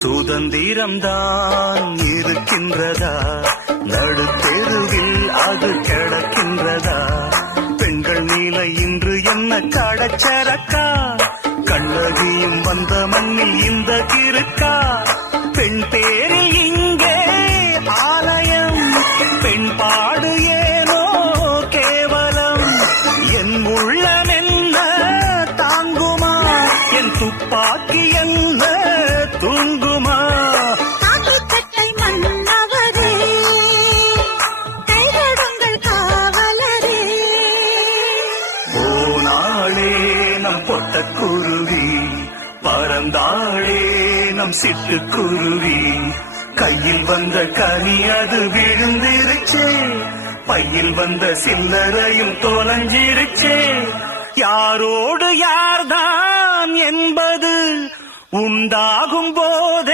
சுதந்திரம்தான் இருக்கின்றதா? நடுத்தெருவில் அது கிடக்கின்றதா? பெண்கள் நிலை இன்று என்ன கடச்சரக்கா? கண்ணகியும் வந்த மண்ணில் இந்த கிருக்கா? பெண் பேரில் இங்கே ஆலயம், பெண் பாடு ஏனோ கேவலம். என் உள்ளம் என்ன தாங்குமா? என் துப்பாக்கி என்ன தூங்குமா? காக்கிச்சட்டை மன்னவரே, கைதடுங்கள் காவலரே. போனாளே நம் பொட்டக்குருவி, பறந்தாளே நம் சிட்டுக்குருவி. கையில் வந்த கனி அது விழுந்திருச்சே, பையில் வந்த சில்லறையும் தொலைஞ்சிருச்சே. யாரோடு யார்தான் என்பது உண்டாகும் போதே